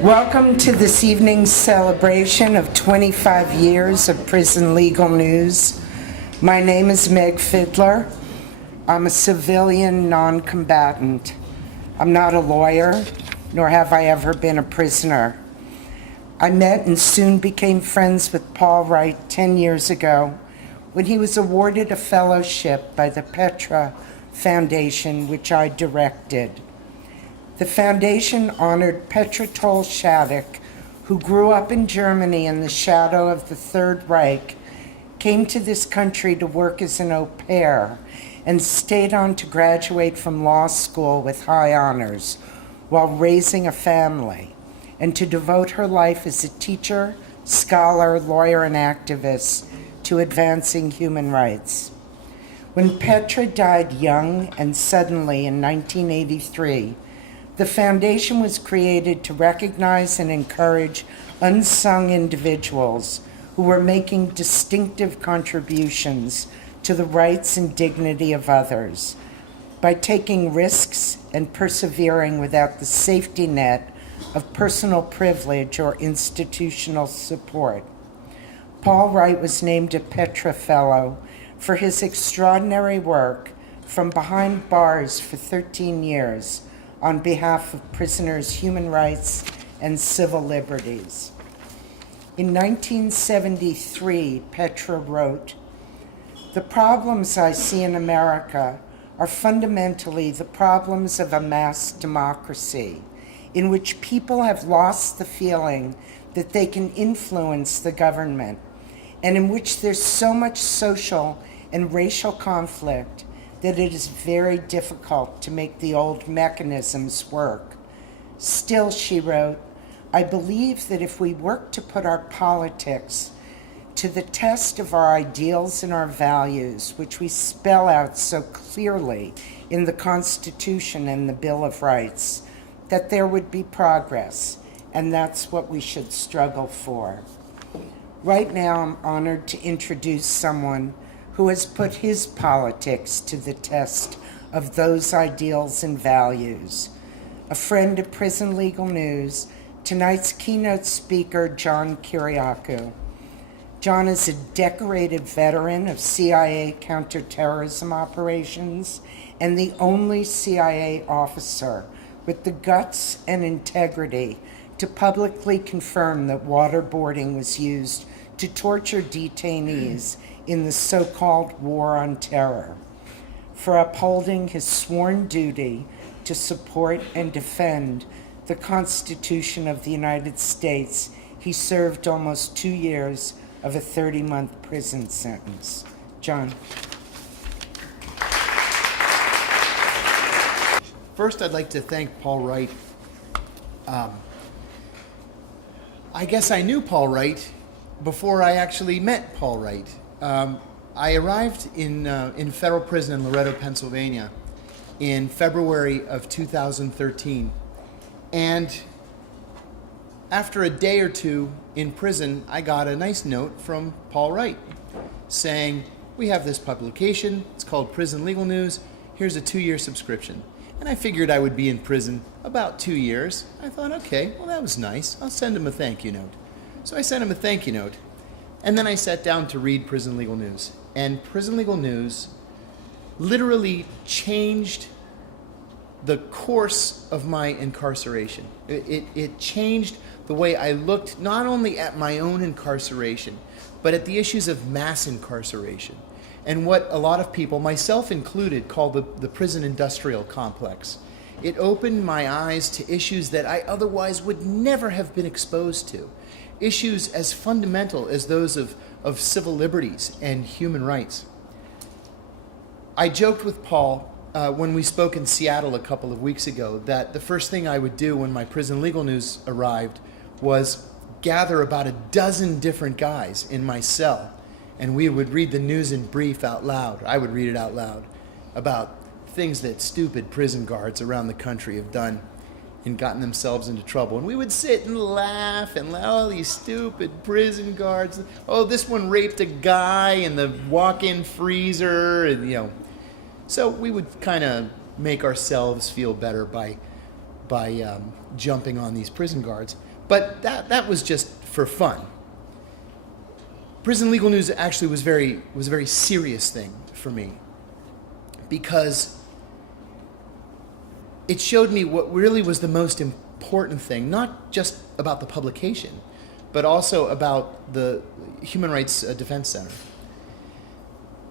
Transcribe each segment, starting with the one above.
Welcome to this evening's celebration of 25 years of Prison Legal News. My name is Meg Fiddler. I'm a civilian non-combatant. I'm not a lawyer, nor have I ever been a prisoner. I met and soon became friends with Paul Wright 10 years ago when he was awarded a fellowship by the Petra Foundation, which I directed. The foundation honored Petra Toll-Shattuck, who grew up in Germany in the shadow of the Third Reich, came to this country to work as an au pair, and stayed on to graduate from law school with high honors while raising a family, and to devote her life as a teacher, scholar, lawyer, and activist to advancing human rights. When Petra died young and suddenly in 1983, the foundation was created to recognize and encourage unsung individuals who were making distinctive contributions to the rights and dignity of others by taking risks and persevering without the safety net of personal privilege or institutional support. Paul Wright was named a Petra Fellow for his extraordinary work from behind bars for 13 years on behalf of prisoners' human rights and civil liberties. In 1973, Petra wrote, "The problems I see in America are fundamentally the problems of a mass democracy, in which people have lost the feeling that they can influence the government, and in which there's so much social and racial conflict that it is very difficult to make the old mechanisms work. Still," she wrote, "I believe that if we work to put our politics to the test of our ideals and our values, which we spell out so clearly in the Constitution and the Bill of Rights, that there would be progress, and that's what we should struggle for." Right now, I'm honored to introduce someone who has put his politics to the test of those ideals and values. A friend of Prison Legal News, tonight's keynote speaker, John Kiriakou. John is a decorated veteran of CIA counterterrorism operations and the only CIA officer with the guts and integrity to publicly confirm that waterboarding was used to torture detainees in the so-called War on Terror, for upholding his sworn duty to support and defend the Constitution of the United States. He served almost 2 years of a 30-month prison sentence. John. First, I'd like to thank Paul Wright. I guess I knew Paul Wright before I actually met Paul Wright. I arrived in federal prison in Loretto, Pennsylvania in February of 2013. And after a day or two in prison, I got a nice note from Paul Wright saying, "We have this publication, it's called Prison Legal News, here's a 2-year subscription." And I figured I would be in prison about 2 years. I thought, okay, well, that was nice. I'll send him a thank you note. So I sent him a thank you note. And then I sat down to read Prison Legal News. And Prison Legal News literally changed the course of my incarceration. It changed the way I looked not only at my own incarceration, but at the issues of mass incarceration and what a lot of people, myself included, call the prison industrial complex. It opened my eyes to issues that I otherwise would never have been exposed to. Issues as fundamental as those of civil liberties and human rights. I joked with Paul when we spoke in Seattle a couple of weeks ago that the first thing I would do when my Prison Legal News arrived was gather about a dozen different guys in my cell, and we would read the news in brief out loud. I would read it out loud about things that stupid prison guards around the country have done and gotten themselves into trouble. And we would sit and laugh, oh, these stupid prison guards. Oh, this one raped a guy in the walk-in freezer, and So we would kind of make ourselves feel better by jumping on these prison guards. But that was just for fun. Prison legal news actually was a very serious thing for me, because it showed me what really was the most important thing, not just about the publication, but also about the Human Rights Defense Center.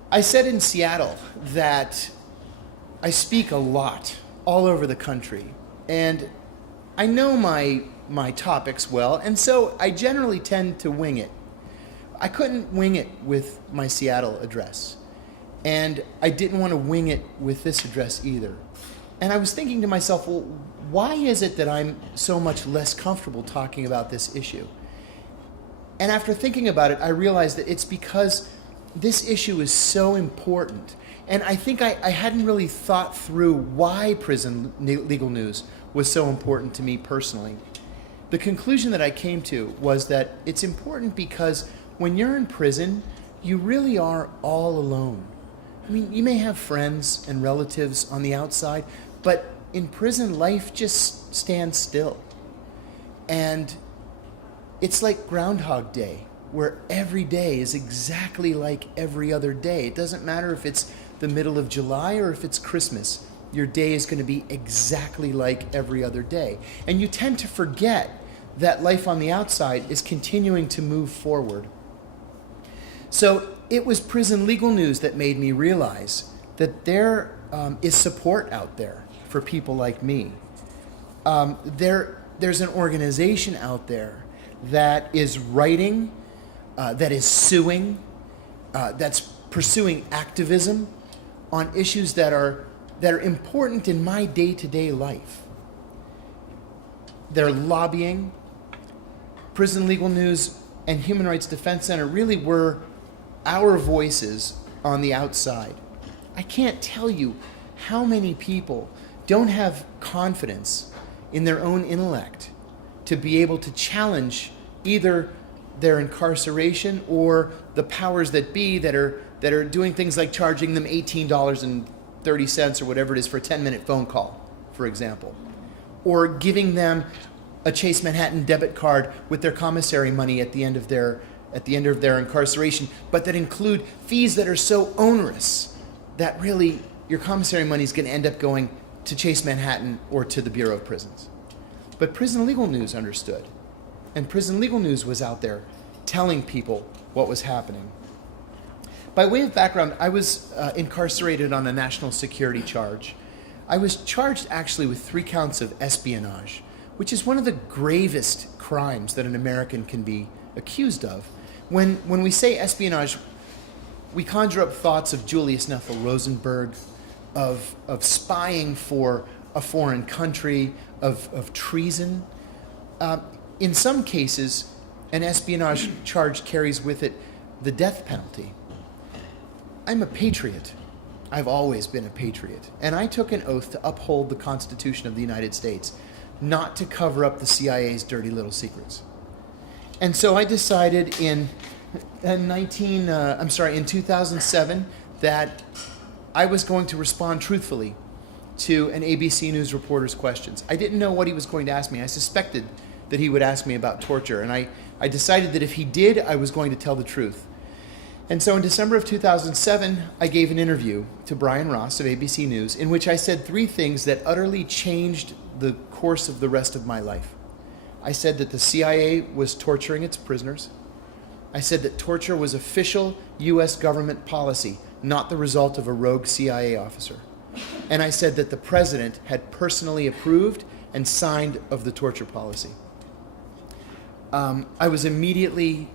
I said in Seattle that I speak a lot all over the country, and I know my topics well, and so I generally tend to wing it. I couldn't wing it with my Seattle address, and I didn't want to wing it with this address either. And I was thinking to myself, well, why is it that I'm so much less comfortable talking about this issue? And after thinking about it, I realized that it's because this issue is so important. And I think I hadn't really thought through why prison legal news was so important to me personally. The conclusion that I came to was that it's important because when you're in prison, you really are all alone. I mean, you may have friends and relatives on the outside, but in prison, life just stands still. And it's like Groundhog Day, where every day is exactly like every other day. It doesn't matter if it's the middle of July or if it's Christmas. Your day is going to be exactly like every other day. And you tend to forget that life on the outside is continuing to move forward. So it was prison legal news that made me realize that there is support out there for people like me. There's an organization out there that is writing, that is suing, that's pursuing activism on issues that are important in my day-to-day life. They're lobbying. Prison Legal News and Human Rights Defense Center really were our voices on the outside. I can't tell you how many people don't have confidence in their own intellect to be able to challenge either their incarceration or the powers that be that are doing things like charging them $18.30 or whatever it is for a 10-minute phone call, for example, or giving them a Chase Manhattan debit card with their commissary money at the end of their incarceration, but that include fees that are so onerous that really your commissary money is going to end up going to Chase Manhattan or to the Bureau of Prisons. But Prison Legal News understood, and Prison Legal News was out there telling people what was happening. By way of background, I was incarcerated on a national security charge. I was charged actually with 3 counts of espionage, which is one of the gravest crimes that an American can be accused of. When we say espionage, we conjure up thoughts of Julius Nethel Rosenberg, of spying for a foreign country, of treason. In some cases, an espionage charge carries with it the death penalty. I'm a patriot. I've always been a patriot. And I took an oath to uphold the Constitution of the United States, not to cover up the CIA's dirty little secrets. And so I decided in 2007 that I was going to respond truthfully to an ABC News reporter's questions. I didn't know what he was going to ask me. I suspected that he would ask me about torture, and I decided that if he did, I was going to tell the truth. And so in December of 2007, I gave an interview to Brian Ross of ABC News in which I said 3 things that utterly changed the course of the rest of my life. I said that the CIA was torturing its prisoners. I said that torture was official U.S. government policy, not the result of a rogue CIA officer. And I said that the president had personally approved and signed of the torture policy. I was immediately